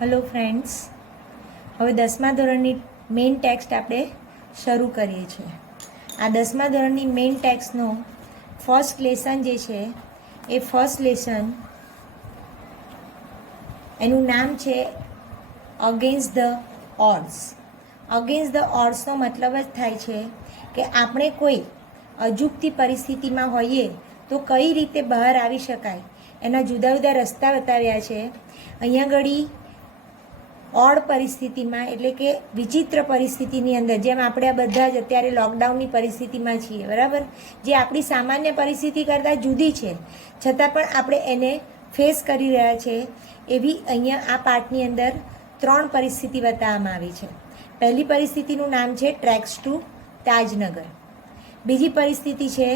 Hello friends, હવે 10મા ધોરણની main text આપણે શરૂ કરીએ છીએ. આ 10મા ધોરણની મેઇન ટેક્સ્ટનો ફર્સ્ટ લેસન જે છે એ ફર્સ્ટ લેસન એનું નામ છે against the odds. Against the ઓડ્સનો મતલબ જ થાય છે કે આપણે કોઈ અજુગતી પરિસ્થિતિમાં હોઈએ તો કઈ રીતે બહાર આવી શકાય એના જુદા જુદા રસ્તા બતાવ્યા છે. અહીંયા ઘડી ઓડ પરિસ્થિતિમાં એટલે કે વિચિત્ર પરિસ્થિતિની અંદર, જેમ આપણે આ બધા જ અત્યારે લોકડાઉનની પરિસ્થિતિમાં છીએ, બરાબર, જે આપણી સામાન્ય પરિસ્થિતિ કરતાં જુદી છે છતાં પણ આપણે એને ફેસ કરી રહ્યા છે, એવી અહીંયા આ પાઠની અંદર 3 પરિસ્થિતિ બતાવવામાં આવી છે. પહેલી પરિસ્થિતિનું નામ છે ટ્રેક્સ ટુ તાજનગર, બીજી પરિસ્થિતિ છે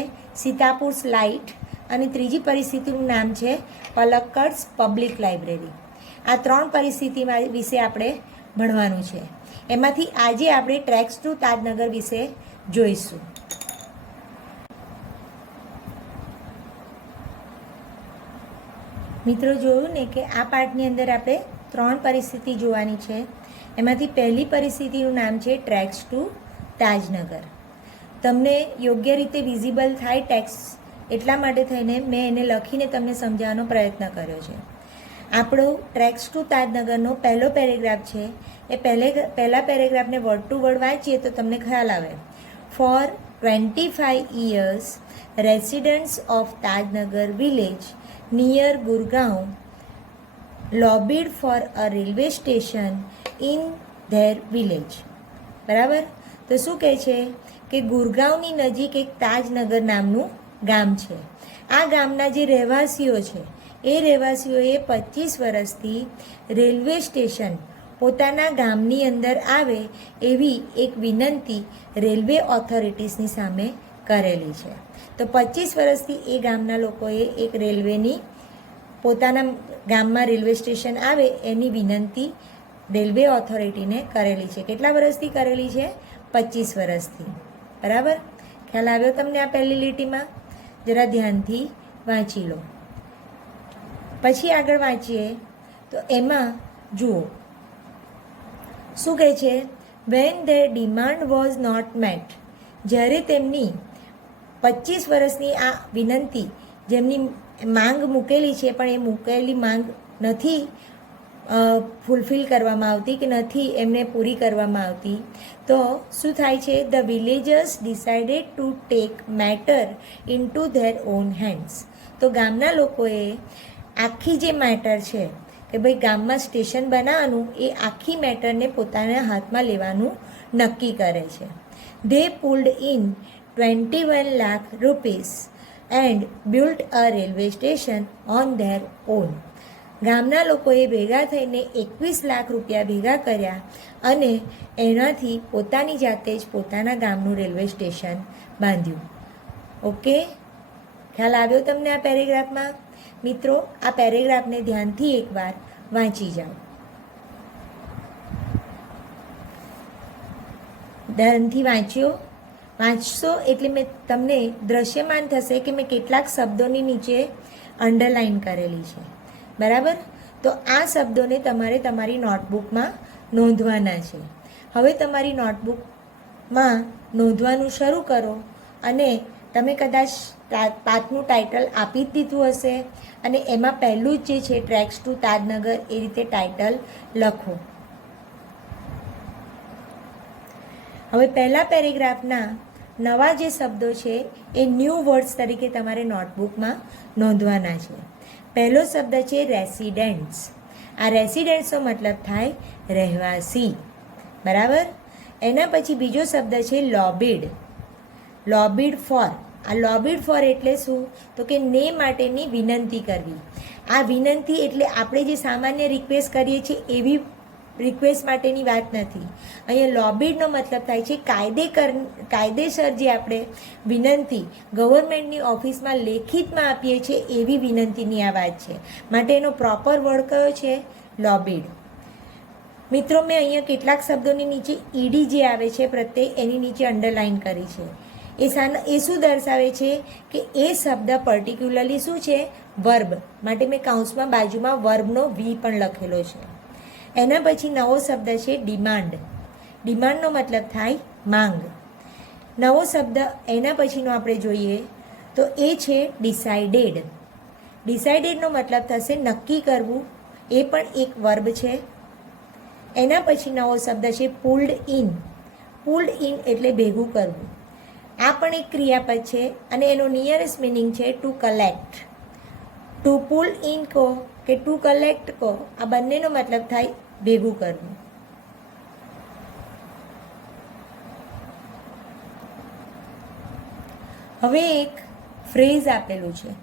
સીતાપુર લાઇટ અને ત્રીજી પરિસ્થિતિનું નામ છે પલક્કડ્સ પબ્લિક લાઇબ્રેરી. આ 3 પરિસ્થિતિ વિશે આપણે ભણવાનું છે. એમાંથી આજે આપણે ટ્રેક્સ ટુ તાજનગર વિશે જોઈશું. મિત્રો, જોયું ને કે આ પાઠની અંદર આપણે 3 પરિસ્થિતિ જોવાની છે. એમાંથી પહેલી પરિસ્થિતિનું નામ છે ટ્રેક્સ ટુ તાજનગર. તમને યોગ્ય રીતે વિઝિબલ થાય ટેક્સ્ટ એટલા માટે થઈને મેં એને લખીને તમને સમજાવવાનો પ્રયત્ન કર્યો છે. આપણો ટ્રેક્સ ટુ તાજનગરનો પહેલો પેરેગ્રાફ છે. એ પહેલા પેરેગ્રાફને વર્ડ ટુ વર્ડ વાંચીએ તો તમને ખ્યાલ આવે. For 25 years residents of Tajnagar village near Gurgaon lobbied for a railway station in their village. બરાબર, તો શું કહે છે કે ગુરગાંવની નજીક એક તાજનગર નામનું ગામ છે. આ ગામના જે રહેવાસીઓ છે એ રહેવાસીઓએ 25 વર્ષથી રેલવે સ્ટેશન પોતાના ગામની અંદર આવે એવી એક વિનંતી રેલવે ઓથોરિટીઝની સામે કરેલી છે. તો 25 વર્ષથી એ ગામના લોકોએ એક રેલવેની પોતાના ગામમાં રેલવે સ્ટેશન આવે એની વિનંતી રેલવે ઓથોરિટીને કરેલી છે. કેટલા વર્ષથી કરેલી છે? 25 વર્ષથી. બરાબર, ખ્યાલ આવ્યો તમને આ પહેલી લીટીમાં? જરા ધ્યાનથી વાંચી લો. પછી આગળ વાંચીએ તો એમાં જુઓ શું કહે છે. When their demand was not met, જ્યારે તેમની 25 વર્ષની આ વિનંતી, જેમની માંગ મૂકેલી છે પણ એ મૂકેલી માંગ નથી ફૂલફિલ કરવામાં આવતી કે નથી એમને પૂરી કરવામાં આવતી, તો શું થાય છે? The villagers decided to take matter into their own hands. તો ગામના લોકોએ આખી જે મેટર છે કે ભાઈ ગામમાં સ્ટેશન બનાવવાનું, એ આખી મેટરને પોતાના હાથમાં લેવાનું નક્કી કરે છે. They pulled in 21 lakh rupees and built a railway station on there on. ગામના લોકોએ ભેગા થઈને 21 લાખ રૂપિયા ભેગા કર્યા અને એનાથી પોતાની જાતે જ પોતાના ગામનું રેલવે સ્ટેશન બાંધ્યું. ઓકે, ખ્યાલ આવ્યો તમને આ પેરેગ્રાફમાં? મિત્રો, આ પેરેગ્રાફને ધ્યાનથી એકવાર વાંચી જાઓ. ધ્યાનથી વાંચશો એટલે મેં તમને દ્રશ્યમાન થશે કે મેં કેટલાક શબ્દોની નીચે અંડરલાઈન કરેલી છે. બરાબર, તો આ શબ્દોને તમારે તમારી નોટબુકમાં નોંધવાના છે. હવે તમારી નોટબુકમાં નોંધવાનું શરૂ કરો અને તમે કદાચ પાઠનું ટાઇટલ આપી જ દીધું હશે અને એમાં પહેલું જ જે છે ટ્રેક્સ ટુ તાજનગર, એ રીતે ટાઇટલ લખો. હવે પહેલા પેરેગ્રાફના નવા જે શબ્દો છે એ ન્યૂ વર્ડ્સ તરીકે તમારે નોટબુકમાં નોંધવાના છે. પહેલો શબ્દ છે રેસિડેન્ટ્સ. આ રેસિડેન્ટ્સનો મતલબ થાય રહેવાસી. બરાબર, એના પછી બીજો શબ્દ છે લોબીડ. લોબીડ ફોર. આ લોબીડ ફોર એટલે શું? તો કે ને માટેની વિનંતી કરવી. આ વિનંતી એટલે આપણે જે સામાન્ય રિક્વેસ્ટ કરીએ છીએ એવી રિક્વેસ્ટ માટેની વાત નથી. અહીંયા લોબીડનો મતલબ થાય છે કાયદેસર જે આપણે વિનંતી ગવર્મેન્ટની ઓફિસમાં લેખિતમાં આપીએ છીએ એવી વિનંતીની આ વાત છે. માટે એનો પ્રોપર વર્ડ કયો છે? લોબીડ. મિત્રો, મેં અહીંયા કેટલાક શબ્દોની નીચે ઈડી જે આવે છે પ્રત્યે, એની નીચે અંડરલાઈન કરી છે. એ શું દર્શાવે છે કે એ શબ્દ પર્ટિક્યુલરલી શું છે? વર્બ. માટે મેં કૌંસમાં બાજુમાં વર્બનો વી પણ લખેલો છે. એના પછી નવો શબ્દ છે ડિમાન્ડ. ડિમાન્ડનો મતલબ થાય માંગ. નવો શબ્દ એના પછીનો આપણે જોઈએ તો એ છે ડિસાઇડેડ. ડિસાઇડેડનો મતલબ થશે નક્કી કરવું, એ પણ એક વર્બ છે. એના પછી નવો શબ્દ છે પુલ્ડ ઇન. પુલ્ડ ઇન એટલે ભેગું કરવું. આ પણ એક ક્રિયાપદ છે અને એનો નિયરેસ્ટ મિનિંગ છે to collect. To pull in કહો કે ટુ કલેક્ટ કહો, આ બંનેનો મતલબ થાય ભેગું કરવું. હવે એક ફ્રેઝ આપેલું છે.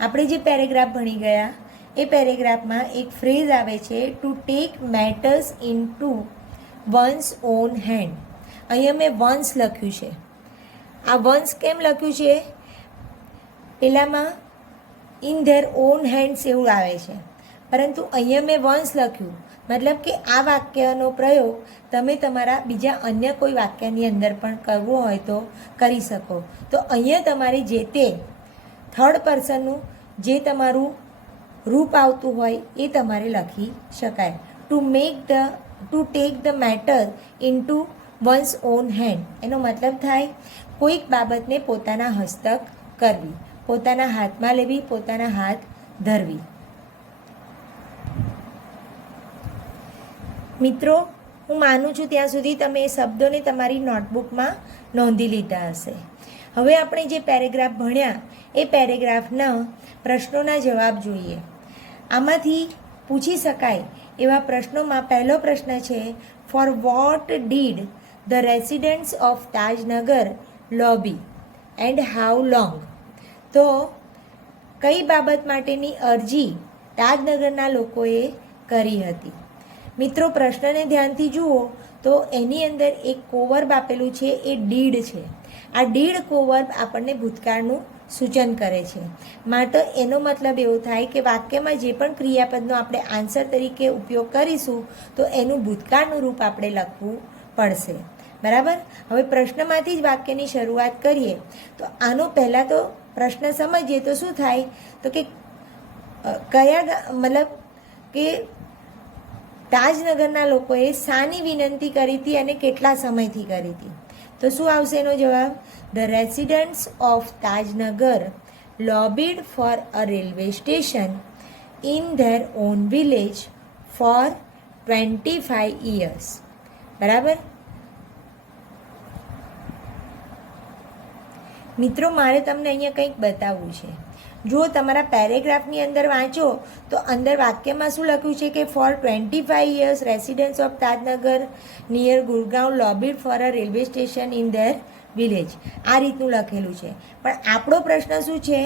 આપણે જે પેરેગ્રાફ ભણી ગયા એ પેરેગ્રાફમાં એક ફ્રેઝ આવે છે to take matters into one's own hand. અહીંયા મેં વન્સ લખ્યું છે. આ વન્સ કેમ લખ્યું છે? પેલામાં ઇન ધેર ઓન હેન્ડ્સ એવું આવે છે, પરંતુ અહીંયા મેં વન્સ લખ્યું, મતલબ કે આ વાક્યનો પ્રયોગ તમે તમારા બીજા અન્ય કોઈ વાક્યની અંદર પણ કરવો હોય તો કરી શકો. તો અહીંયા તમારે જે તે થર્ડ પર્સનનું જે તમારું રૂપ આવતું હોય એ તમારે લખી શકાય. To take the matter into one's own hand એનો મતલબ થાય કોઈક બાબતને પોતાના હસ્તક કરવી, પોતાના હાથમાં લેવી, પોતાના હાથ ધરવી. મિત્રો, હું માનું છું ત્યાં સુધી તમે એ શબ્દોને તમારી નોટબુકમાં નોંધી લીધા હશે. હવે આપણે જે પેરેગ્રાફ ભણ્યા એ પેરેગ્રાફના પ્રશ્નોના જવાબ જોઈએ. આમાંથી પૂછી શકાય એવા પ્રશ્નોમાં પહેલો પ્રશ્ન છે for what did the residents of Tajnagar lobby and how long. તો કઈ બાબત માટેની અરજી તાજનગરના લોકોએ કરી હતી? મિત્રો, પ્રશ્નને ધ્યાનથી જુઓ તો એની અંદર એક કોવર્બ આપેલું છે, એ ડીડ છે. આ ડીડ કોવર્બ આપણને ભૂતકાળનું સૂચન કરે છે. માટે એનો મતલબ એવો થાય કે વાક્યમાં જે પણ ક્રિયાપદનો આપણે આન્સર તરીકે ઉપયોગ કરીશું તો એનું ભૂતકાળનું રૂપ આપણે લખવું પડશે. બરાબર? હવે પ્રશ્નમાંથી જ વાક્યની શરૂઆત કરીએ તો આનો પહેલાં તો પ્રશ્ન સમજીએ તો શું થાય તો કે કયા મતલબ કે તાજનગરના લોકોએ શાની વિનંતી કરી હતી અને કેટલા સમયથી કરી હતી? તો શું આવશે એનો જવાબ? The residents of Tajnagar lobbied for a railway station in their own village for 25 years. બરાબર? મિત્રો, મારે તમને અહીંયા કંઈક બતાવવું છે. જો તમારા પેરેગ્રાફની અંદર વાંચો તો અંદર વાક્યમાં શું લખ્યું છે કે for 25 years residents of Tajnagar near Gurgaon lobbied for a railway station in their village. આ રીતનું લખેલું છે. પણ આપણો પ્રશ્ન શું છે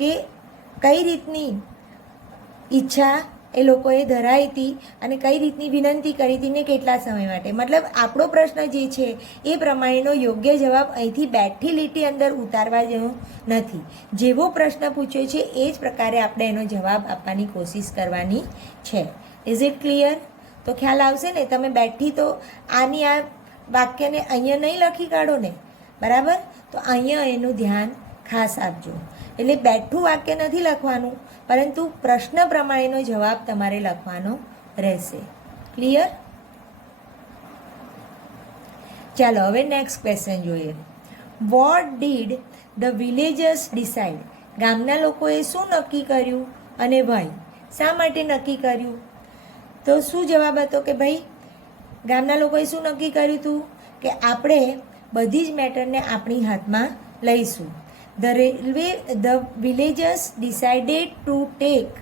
કે કઈ રીતની ઈચ્છા એ લોકોએ ધરાવી હતી અને કઈ રીતની વિનંતી કરી હતી ને કેટલા સમય માટે. મતલબ આપણો પ્રશ્ન જે છે એ પ્રમાણેનો યોગ્ય જવાબ અહીંથી બેઠી લીટી અંદર ઉતારવા જેવો નથી. જેવો પ્રશ્ન પૂછ્યો છે એ જ પ્રકારે આપણે એનો જવાબ આપવાની કોશિશ કરવાની છે. Is it clear? તો ખ્યાલ આવશે ને? તમે બેઠી તો આની આ વાક્યને અહીંયા નહીં લખી કાઢો ને, બરાબર? તો અહીંયા એનું ધ્યાન ખાસ આપજો. એટલે બેઠું વાક્ય નથી લખવાનું, પરંતુ પ્રશ્ન પ્રમાણેનો જવાબ તમારે લખવાનો રહેશે. ક્લિયર? ચાલો હવે નેક્સ્ટ ક્વેશ્ચન જોઈએ. Vote did the villagers decide? ગામના લોકોએ શું નક્કી કર્યું અને વાય? શા માટે નક્કી કર્યું? તો શું જવાબ હતો કે ભાઈ ગામના લોકોએ શું નક્કી કર્યું હતું કે આપણે બધી જ મેટરને આપણી હાથમાં લઈશું. The villagers decided to take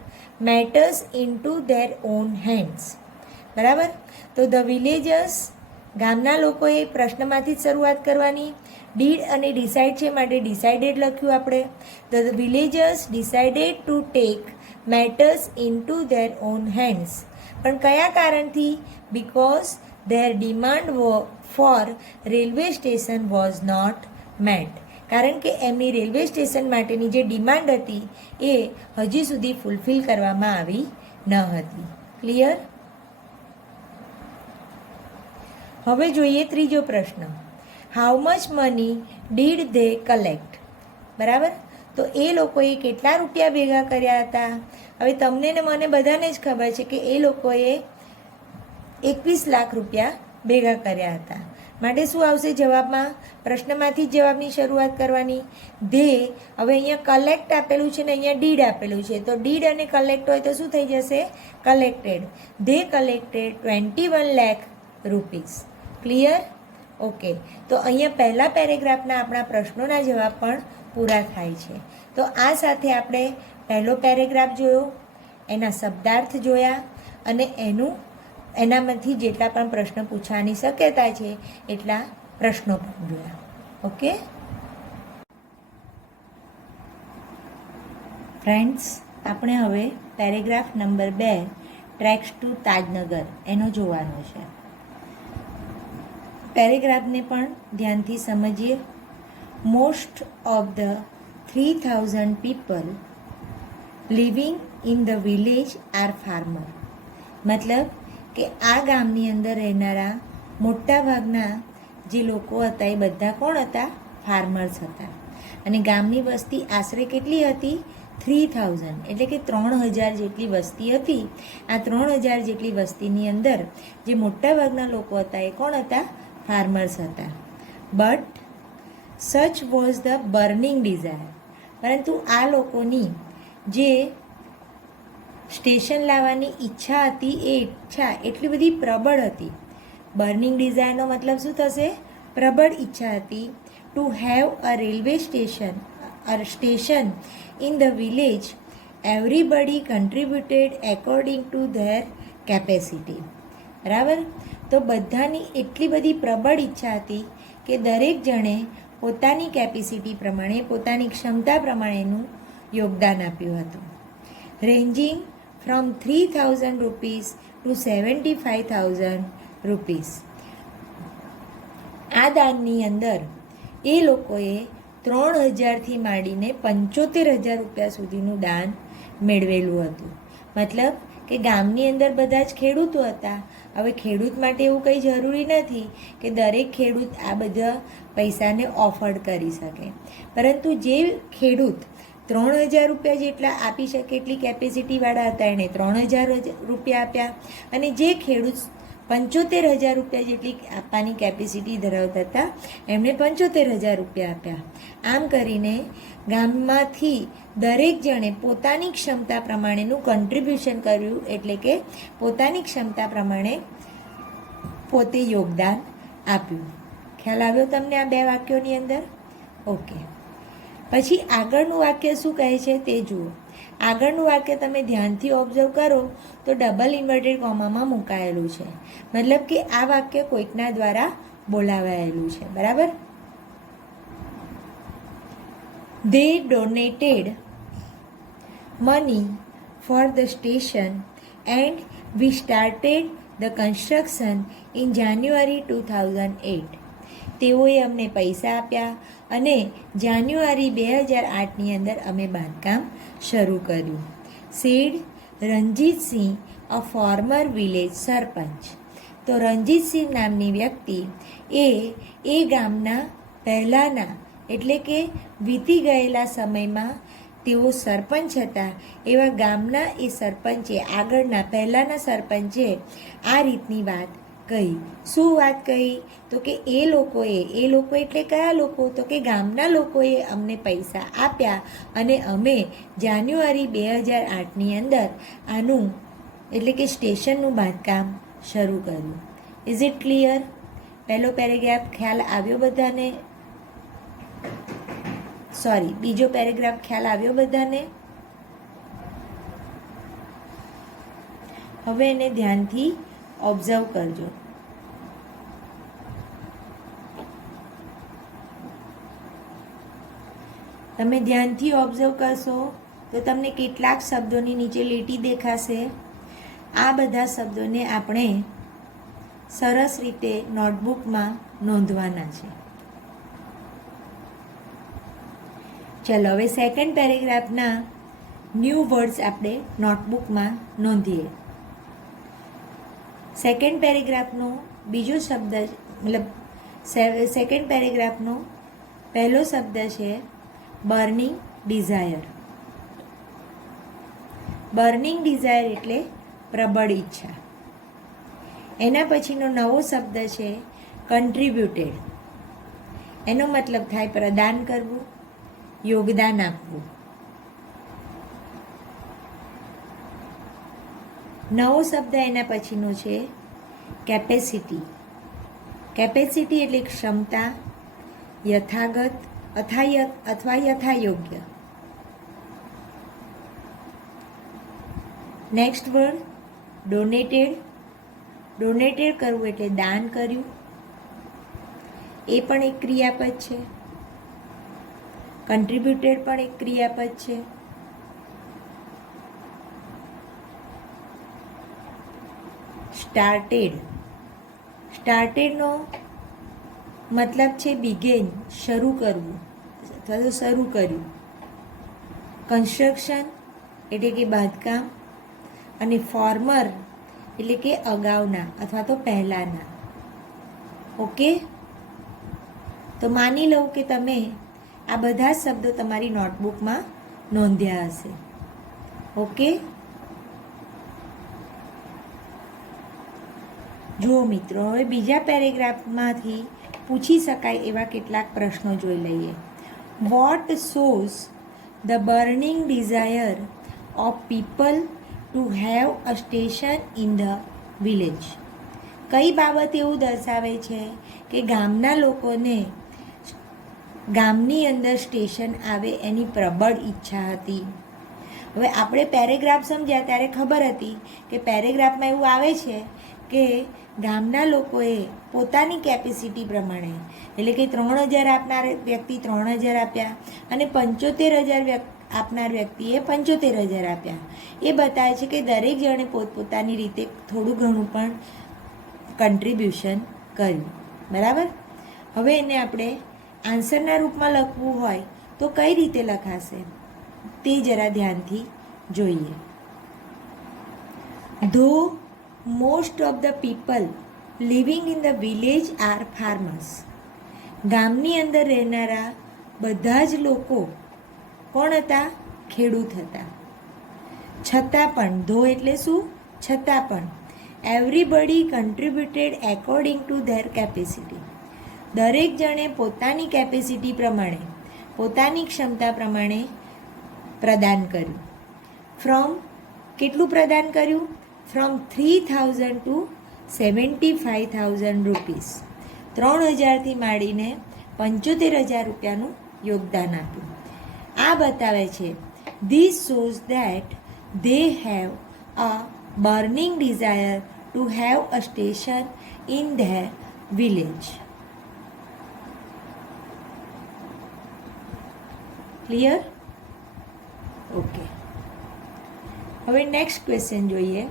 matters into their own hands. બરાબર? તો ધ વિલેજર્સ ગામના લોકોએ પ્રશ્નમાંથી જ શરૂઆત કરવાની. ડીડ અને ડિસાઇડ છે માટે ડિસાઇડેડ લખ્યું આપણે. The villagers decided to take matters into their own hands. પણ કયા કારણથી? Because their demand for railway station was not met. કારણ કે એમની રેલવે સ્ટેશન માટેની જે ડિમાન્ડ હતી એ હજી સુધી ફૂલફિલ કરવામાં આવી ન હતી. ક્લિયર? હવે જોઈએ ત્રીજો પ્રશ્ન. How much money did they collect? બરાબર? તો એ લોકોએ કેટલા રૂપિયા ભેગા કર્યા હતા? હવે તમને ને મને બધાને જ ખબર છે કે એ લોકોએ 21 લાખ રૂપિયા ભેગા કર્યા હતા. માટે શું આવશે જવાબમાં? પ્રશ્નમાંથી જ જવાબની શરૂઆત કરવાની. ધે, હવે અહીંયા કલેક્ટ આપેલું છે ને અહીંયા ડીડ આપેલું છે, તો ડીડ અને કલેક્ટ હોય તો શું થઈ જશે? Collected. They collected 21 lakh rupees. Clear? Okay. તો અહીંયા પહેલા પેરેગ્રાફના આપણા પ્રશ્નોના જવાબ પણ પૂરા થાય છે. તો આ સાથે આપણે પહેલો પેરેગ્રાફ જોયો, એના શબ્દાર્થ જોયા અને એનામાંથી જેટલા પણ પ્રશ્ન પૂછવાની શક્યતા છે એટલા પ્રશ્નો પણ જોયા. ઓકે ફ્રેન્ડ્સ, આપણે હવે paragraph number 2 treks to Tajnagar એનો જોવાનો છે. પેરેગ્રાફને પણ ધ્યાનથી સમજીએ. Most of the 3000 people living in the village are farmer. મતલબ કે આ ગામની અંદર રહેનારા મોટા ભાગના જે લોકો હતા એ બધા કોણ હતા? ફાર્મર્સ હતા. અને ગામની વસ્તી આશરે કેટલી હતી? 3000, એટલે કે 3000 જેટલી વસ્તી હતી. આ 3000 જેટલી વસ્તીની અંદર જે મોટા ભાગના લોકો હતા એ કોણ હતા? ફાર્મર્સ હતા. બટ સચ વોઝ ધ બર્નિંગ ડિઝાયર. પરંતુ આ લોકોની જે સ્ટેશન લાવવાની ઈચ્છા હતી એ ઈચ્છા એટલી બધી પ્રબળ હતી. બર્નિંગ ડિઝાયરનો મતલબ શું થશે? પ્રબળ ઈચ્છા હતી. To have a railway station in the village. Everybody contributed according to their capacity. બરાબર? તો બધાની એટલી બધી પ્રબળ ઈચ્છા હતી કે દરેક જણે પોતાની કેપેસિટી પ્રમાણે, પોતાની ક્ષમતા પ્રમાણેનું યોગદાન આપ્યું હતું. Ranging from 3000 rupees to 75,000 rupees. આ દાનની અંદર એ લોકોએ 3000થી માંડીને 75,000 રૂપિયા સુધીનું દાન મેળવેલું હતું. મતલબ કે ગામની અંદર બધા જ ખેડૂતો હતા. હવે ખેડૂત માટે એવું કંઈ જરૂરી નથી કે દરેક ખેડૂત આ બધા પૈસાને ઓફર્ડ કરી શકે, પરંતુ જે ખેડૂત 3000 રૂપિયા જેટલા આપી શકે એટલી કેપેસિટીવાળા હતા એણે 3000 રૂપિયા આપ્યા, અને જે ખેડૂત 75,000 રૂપિયા જેટલી આપવાની કેપેસિટી ધરાવતા હતા એમણે 75,000 રૂપિયા આપ્યા. આમ કરીને ગામમાંથી દરેક જણે પોતાની ક્ષમતા પ્રમાણેનું કન્ટ્રીબ્યુશન કર્યું, એટલે કે પોતાની ક્ષમતા પ્રમાણે પોતે યોગદાન આપ્યું. ખ્યાલ આવ્યો તમને આ બે વાક્યોની અંદર? ઓકે. પછી આગળનું વાક્ય શું કહે છે તે જુઓ. આગળનું વાક્ય તમે ધ્યાનથી ઓબ્ઝર્વ કરો તો ડબલ ઇન્વર્ટેડ કોમામાં મુકાયેલું છે. મતલબ કે આ વાક્ય કોઈકના દ્વારા બોલાવાયેલું છે. બરાબર? They donated money for the station and we started the construction in January 2008. તેઓએ અમને પૈસા આપ્યા અને જાન્યુઆરી 2008ની અંદર અમે બાંધકામ શરૂ કર્યું. સેડ રણજીતસિંહ, અ ફોર્મર વિલેજ સરપંચ. તો રણજીતસિંહ નામની વ્યક્તિ એ ગામના પહેલાંના, એટલે કે વીતી ગયેલા સમયમાં તેઓ સરપંચ હતા એવા ગામના એ સરપંચે, આગળના પહેલાંના સરપંચે આ રીતની વાત કહી. શું વાત કહી? તો કે એ લોકો એટલે કયા લોકો? તો કે ગામના લોકોએ અમને પૈસા આપ્યા અને અમે જાન્યુઆરી 2008ની અંદર આનું, એટલે કે સ્ટેશનનું બાંધકામ શરૂ કર્યું. Is it clear? પહેલો પેરેગ્રાફ ખ્યાલ આવ્યો બધાને? બીજો પેરેગ્રાફ ખ્યાલ આવ્યો બધાને? હવે એને ધ્યાનથી ઓબ્ઝર્વ કરજો. તમે ધ્યાનથી ઓબ્ઝર્વ કરશો તો તમને કેટલાક શબ્દોની નીચે લીટી દેખાશે. આ બધા શબ્દોને આપણે સરસ રીતે નોટબુકમાં નોંધવાના છે. ચલો હવે સેકન્ડ પેરેગ્રાફના ન્યૂ વર્ડ્સ આપણે નોટબુકમાં નોંધીએ. સેકન્ડ પેરેગ્રાફનો બીજો શબ્દ, મતલબ સેકન્ડ પેરેગ્રાફનો પહેલો શબ્દ છે બર્નિંગ ડિઝાયર. બર્નિંગ ડિઝાયર એટલે પ્રબળ ઈચ્છા. એના પછીનો નવો શબ્દ છે કન્ટ્રીબ્યુટેડ. એનો મતલબ થાય પ્રદાન કરવું, યોગદાન આપવું. નવો શબ્દ એના પછીનો છે કેપેસિટી. કેપેસિટી એટલે ક્ષમતા, યથાગત અથવા યથાયોગ્ય. Next word donated. ડોનેટેડ કરવું એટલે દાન કર્યું, એ પણ એક ક્રિયાપદ છે. કન્ટ્રીબ્યુટેડ પણ એક ક્રિયાપદ છે. સ્ટાર્ટેડ. સ્ટાર્ટેડનો મતલબ છે બિગેન, શરૂ કરવું અથવા તો શરૂ કર્યું. કન્સ્ટ્રક્શન એટલે કે બાંધકામ, અને ફોર્મર એટલે કે અગાઉના અથવા તો પહેલાંના. ઓકે, તો માની લઉં કે તમે આ બધા શબ્દો તમારી નોટબુકમાં નોંધ્યા હશે. ઓકે, જુઓ મિત્રો, હવે બીજા પેરેગ્રાફમાંથી પૂછી શકાય એવા કેટલાક પ્રશ્નો જોઈ લઈએ. What shows the burning desire of people to have a station in the village. કઈ બાબત એવું દર્શાવે છે કે ગામના લોકોને ગામની અંદર સ્ટેશન આવે એની પ્રબળ ઈચ્છા હતી. હવે આપણે પેરેગ્રાફ સમજ્યા ત્યારે ખબર હતી કે પેરેગ્રાફમાં એવું આવે છે કે ગામના લોકોએ પોતાની કેપેસિટી પ્રમાણે, એટલે કે 3000 આપનાર વ્યક્તિ 3000 આપ્યા અને 75000 આપનાર વ્યક્તિએ 75000 આપ્યા. એ બતાવે છે કે દરેક જણે પોતપોતાની રીતે થોડું ઘણું પણ કન્ટ્રીબ્યુશન કર્યું. બરાબર. હવે એને આપણે આન્સરના રૂપમાં લખવું હોય તો કઈ રીતે લખાશે તે જરા ધ્યાનથી જોઈએ. ધો most of the people living in the village R farmers. ગામની અંદર રહેનારા બધા જ લોકો કોણ હતા? ખેડૂત હતા. છતાં પણ, ધો એટલે શું? છતાં પણ, everybody contributed according to their capacity. દરેક જણે પોતાની કેપેસિટી પ્રમાણે, પોતાની ક્ષમતા પ્રમાણે પ્રદાન કર્યું. ફ્રોમ, કેટલું પ્રદાન કર્યું? From 3000 two 75,000 rupees. 3000થી માંડીને 75,000 રૂપિયાનું યોગદાન આપ્યું. આ બતાવે છે this shows that they have a burning desire to have a station in their village. Clear? Okay. હવે નેક્સ્ટ ક્વેશ્ચન જોઈએ.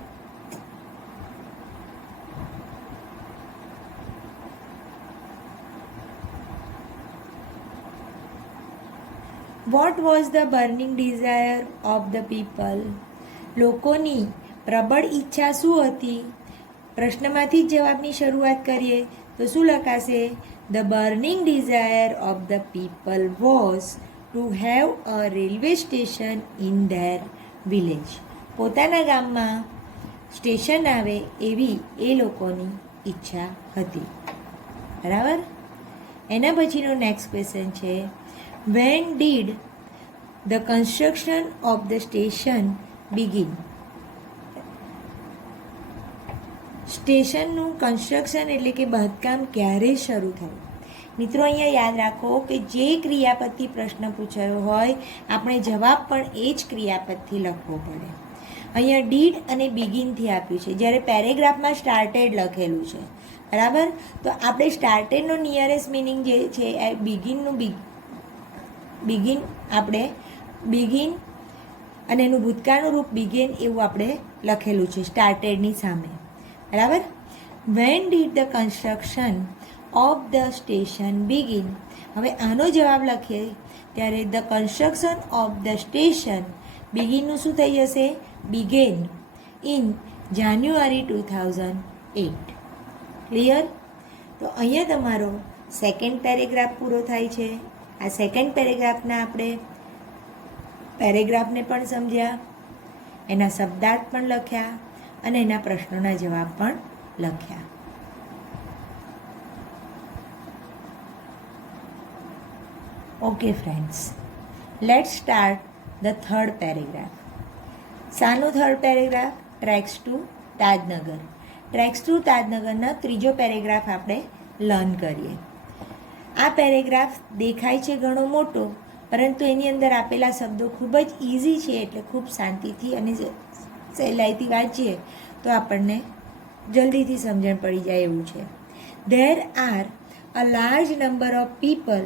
What was the burning desire of the people? લોકોની પ્રબળ ઈચ્છા શું હતી? પ્રશ્નમાંથી જ જવાબની શરૂઆત કરીએ તો શું લખાશે? The burning desire of the people was to have a railway station in their village. પોતાના ગામમાં સ્ટેશન આવે એવી એ લોકોની ઈચ્છા હતી. બરાબર. એના પછીનો નેક્સ્ટ ક્વેશ્ચન છે when did the construction of the station begin? સ્ટેશનનું કન્સ્ટ્રક્શન એટલે કે બાંધકામ ક્યારે શરૂ થયું? મિત્રો, અહીંયા યાદ રાખો કે જે ક્રિયાપદથી પ્રશ્ન પૂછાયો હોય આપણે જવાબ પણ એ જ ક્રિયાપદથી લખવો પડે. અહીંયા ડીડ અને બિગિનથી આપ્યું છે, જ્યારે પેરેગ્રાફમાં સ્ટાર્ટેડ લખેલું છે. બરાબર. તો આપણે સ્ટાર્ટેડનો નિયરેસ્ટ મિનિંગ જે છે એ બિગિન આપણે બિગિન અને એનું ભૂતકાળનું રૂપ બિગેન એવું આપણે લખેલું છે સ્ટાર્ટેડની સામે. બરાબર. When did the construction of the station begin. હવે આનો જવાબ લખીએ ત્યારે the construction of the station બિગિનનું શું થઈ જશે? Began in January 2008. ક્લિયર? તો અહીંયા તમારો સેકન્ડ પેરેગ્રાફ પૂરો થાય છે. આ સેકન્ડ પેરેગ્રાફના આપણે પેરેગ્રાફને પણ સમજ્યા, એના શબ્દાર્થ પણ લખ્યા અને એના પ્રશ્નોના જવાબ પણ લખ્યા. Okay friends, let's start the third paragraph. શાનું third paragraph? Tracks to Tajnagar. Tracks to તાજનગરના ત્રીજો પેરેગ્રાફ આપણે લર્ન કરીએ. આ પેરેગ્રાફ દેખાય છે ઘણો મોટો, પરંતુ એની અંદર આપેલા શબ્દો ખૂબ જ ઇઝી છે, એટલે ખૂબ શાંતિથી અને સહેલાઈથી વાંચીએ તો આપણને જલ્દીથી સમજણ પડી જાય એવું છે. There are a large number of people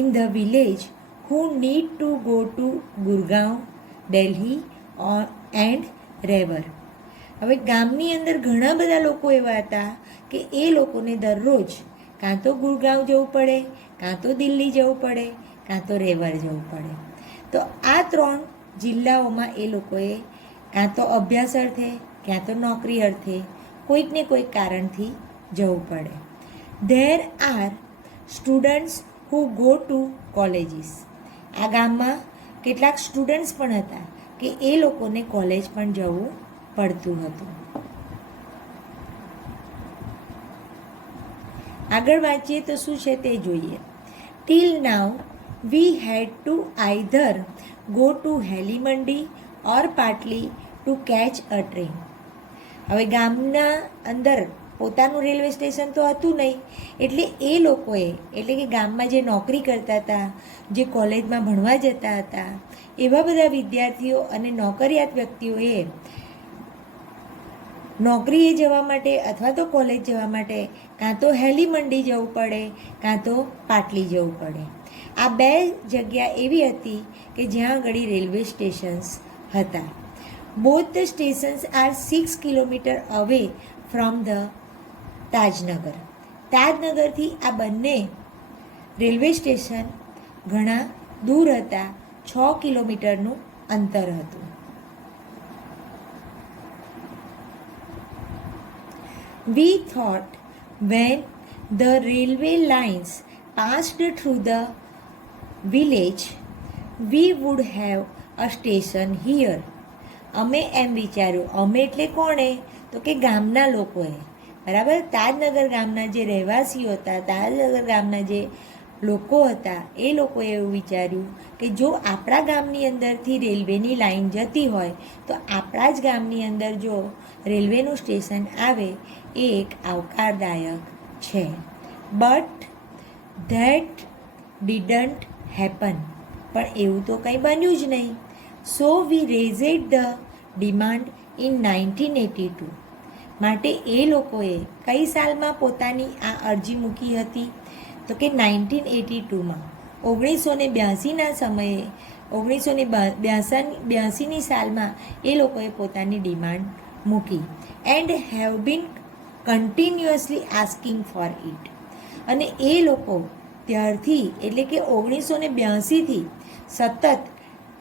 in the village who need to go to Gurgaon, Delhi and Revar. હવે ગામની અંદર ઘણા બધા લોકો એવા હતા કે એ લોકોને દરરોજ કાં તો ગુરગાંવ જવું પડે, કાં તો દિલ્હી જવું પડે, કાં તો રેવર જવું પડે. તો આ 3 જિલ્લાઓમાં એ લોકોએ કાં તો અભ્યાસ અર્થે, કાં તો નોકરી અર્થે કોઈક ને કોઈક કારણથી જવું પડે. There are students who go to colleges. આ ગામમાં કેટલાક સ્ટુડન્ટ્સ પણ હતા કે એ લોકોને કોલેજ પણ જવું પડતું હતું. આગળ વાંચીએ તો શું છે તે જોઈએ. Till now we had to either go to Hailey Mandi or પાટલી ટુ કેચ અ ટ્રેન. હવે ગામના અંદર પોતાનું રેલવે સ્ટેશન તો હતું નહીં, એટલે એ લોકોએ, એટલે કે ગામમાં જે નોકરી કરતા હતા, જે કોલેજમાં ભણવા જતા હતા, એવા બધા વિદ્યાર્થીઓ અને નોકરિયાત વ્યક્તિઓએ નોકરીએ જવા માટે અથવા તો કોલેજ જવા માટે કાં તો હેલી મંડી જવું પડે, કાં તો પાટલી જવું પડે. આ 2 જગ્યા એવી હતી કે જ્યાં આગળ રેલવે સ્ટેશન્સ હતા. Both the stations are 6 kilometre away from the Tajnagar. તાજનગરથી આ બંને રેલવે સ્ટેશન ઘણા દૂર હતા, 6 કિલોમીટરનું અંતર હતું. We thought when the railway lines passed through the village, we would have a station here. અમે એમ વિચાર્યું, અમે એટલે કોણે? તો કે ગામના લોકોએ, બરાબર. તાજનગર ગામના જે રહેવાસીઓ હતા, તાજનગર ગામના જે લોકો હતા, એ લોકોએ એવું વિચાર્યું કે જો આપણા ગામની અંદરથી રેલવેની લાઈન જતી હોય તો આપણા જ ગામની અંદર જો રેલવેનું સ્ટેશન આવે એ એક આવકારદાયક છે. But that didn't happen. પણ એવું તો કંઈ બન્યું જ નહીં. સો વી રેઝેડ ધ ડિમાન્ડ ઇન 1982. માટે એ લોકોએ કઈ સાલમાં પોતાની આ અરજી મૂકી હતી? તો કે 1982માં, 1982ના સમયે, 1982ની સાલમાં એ લોકોએ પોતાની ડિમાન્ડ મૂકી. And have been continuously asking for it. અને એ લોકો ત્યારથી, એટલે કે 1982થી સતત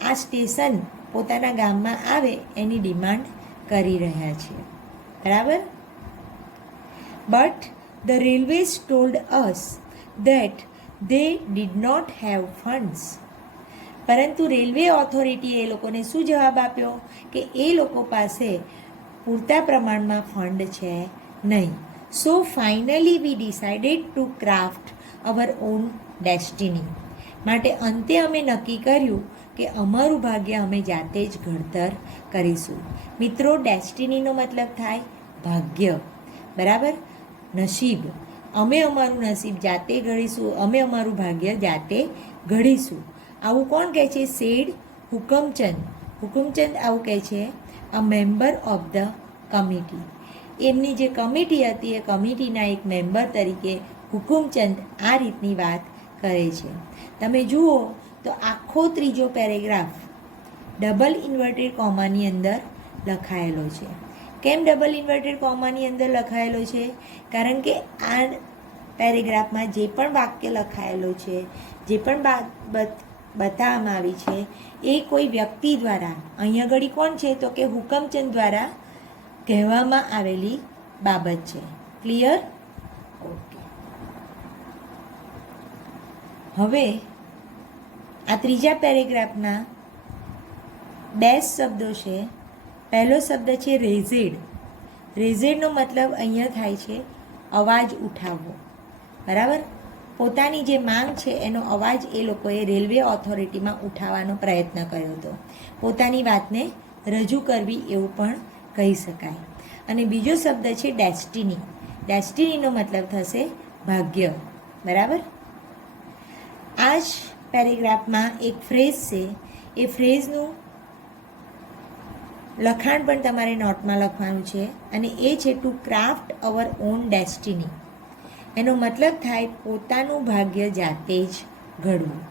આ સ્ટેશન પોતાના ગામમાં આવે એની ડિમાન્ડ કરી રહ્યા છે, બરાબર. But the railways told us that they did not have funds. પરંતુ રેલવે ઓથોરિટીએ એ લોકોને શું જવાબ આપ્યો કે એ લોકો પાસે પૂરતા પ્રમાણમાં ફંડ છે નહીં. So finally we decided to craft our own destiny. માટે અંતે અમે નક્કી કર્યું કે અમારું ભાગ્ય અમે જાતે જ ઘડતર કરીશું. મિત્રો, ડેસ્ટિનીનો મતલબ થાય ભાગ્ય, બરાબર, નસીબ. અમે અમારું નસીબ જાતે ઘડીશું, અમે અમારું ભાગ્ય જાતે ઘડીશું. આવું કોણ કહે છે? સેડ હુકમચંદ. હુકમચંદ આવું કહે છે, અ મેમ્બર ઓફ ધ કમિટી. એમની જે કમિટી હતી એ કમિટીના એક મેમ્બર તરીકે હુકમચંદ આ રીતની વાત કરે છે. તમે જુઓ તો આખો ત્રીજો પેરેગ્રાફ ડબલ ઇન્વર્ટેડ કોમાની અંદર લખાયેલો છે. કેમ ડબલ ઇન્વર્ટેડ કોમાની અંદર લખાયેલો છે? કારણ કે આ પેરેગ્રાફમાં જે પણ વાક્ય લખાયેલો છે, જે પણ બાબત બતાવવામાં આવી છે, એ કોઈ વ્યક્તિ દ્વારા, અહીંયા આગળ કોણ છે? તો કે હુકમચંદ દ્વારા કહેવામાં આવેલી બાબત છે. ક્લિયર? ઓકે. હવે આ ત્રીજા પેરેગ્રાફના 2 શબ્દો છે. પહેલો શબ્દ છે રેઝેડ. રેઝેડનો મતલબ અહીંયા થાય છે અવાજ ઉઠાવવો, બરાબર. પોતાની જે માંગ છે એનો અવાજ એ લોકોએ રેલવે ઓથોરિટીમાં ઉઠાવવાનો પ્રયત્ન કર્યો હતો, પોતાની વાતને રજૂ કરવી એવું પણ કહી શકાય. અને બીજો શબ્દ છે ડેસ્ટિની. ડેસ્ટિનીનો મતલબ થશે ભાગ્ય, બરાબર. આ જ પેરેગ્રાફમાં એક ફ્રેઝ છે, એ ફ્રેઝનું લખાણ પણ તમારે નોટમાં લખવાનું છે અને એ છે to craft our own destiny. એનો મતલબ થાય પોતાનું ભાગ્ય જાતે જ ઘડવું.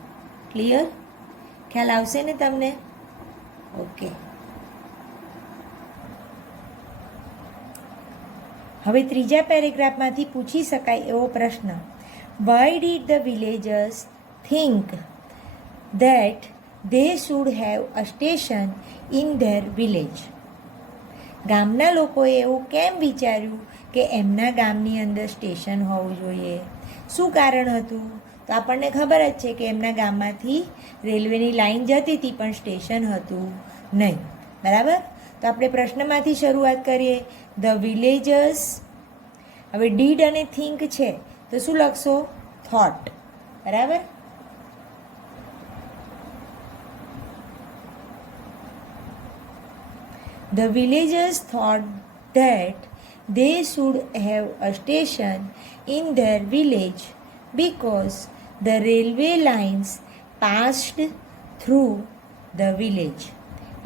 ક્લિયર? ખ્યાલ આવશે ને તમને? ઓકે. હવે ત્રીજા પેરેગ્રાફમાંથી પૂછી શકાય એવો પ્રશ્ન, why did the villagers think that they should have a station in their village? ગામના લોકોએ એવું કેમ વિચાર્યું કે એમના ગામની અંદર સ્ટેશન હોવું જોઈએ? શું કારણ હતું? તો આપણને ખબર જ છે કે એમના ગામમાંથી રેલવેની લાઈન જતી હતી પણ સ્ટેશન હતું નહીં, બરાબર. તો આપણે પ્રશ્નમાંથી શરૂઆત કરીએ. ધ વિલેજર્સ, હવે ડીડ અને થિંક છે તો શું લખશો? થોટ, બરાબર. The villagers thought that they should have a station in their village because the railway lines passed through the village.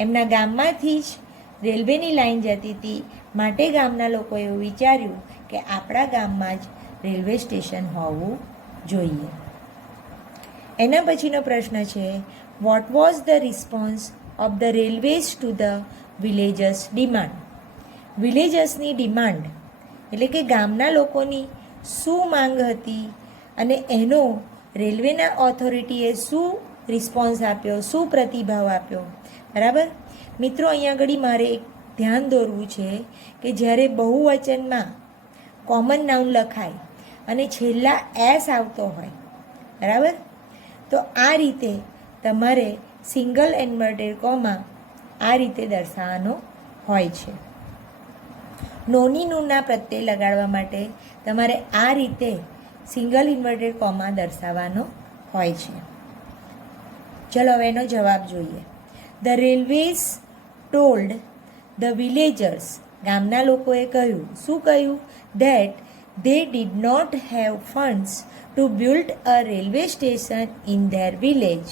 એમના ગામમાંથી જ રેલવેની લાઈન જતી હતી, માટે ગામના લોકોએ એવું વિચાર્યું કે આપણા ગામમાં જ રેલવે સ્ટેશન હોવું જોઈએ. એના પછીનો પ્રશ્ન છે, what was the response of the railways to the villagers demand? વિલેજર્સની ડિમાન્ડ એટલે કે ગામના લોકોની શું માંગ હતી અને એનો રેલવેના ઓથોરિટીએ શું રિસ્પોન્સ આપ્યો, શું પ્રતિભાવ આપ્યો, બરાબર. મિત્રો, અહીંયા આગળ મારે એક ધ્યાન દોરવું છે કે જ્યારે બહુવચનમાં કોમન નાઉન લખાય અને છેલ્લા એસ આવતો હોય, બરાબર, તો આ રીતે તમારે સિંગલ ઇન્વર્ટેડ કોમા આ રીતે દર્શાવવાનો હોય છે. નોની નૂના પ્રત્યે લગાડવા માટે તમારે આ રીતે સિંગલ ઇન્વર્ટેડ કોમા દર્શાવવાનો હોય છે. ચલો હવે એનો જવાબ જોઈએ. The railways told the villagers, ગામના લોકોએ કહ્યું, શું કહ્યું? That they did not have funds to build a railway station in their village.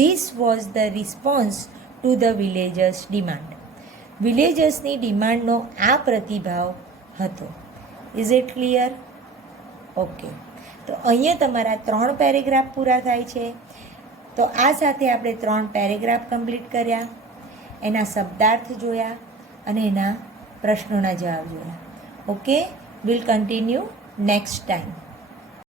This was the response to the villagers' demand. વિલેજર્સની ડિમાન્ડનો આ પ્રતિભાવ હતો. Is it clear? ઓકે. તો અહીંયા તમારા 3 પેરેગ્રાફ પૂરા થાય છે. તો આ સાથે આપણે 3 પેરેગ્રાફ કમ્પ્લીટ કર્યા, એના શબ્દાર્થ જોયા અને એના પ્રશ્નોના જવાબ જોયા. Okay, we'll continue next time.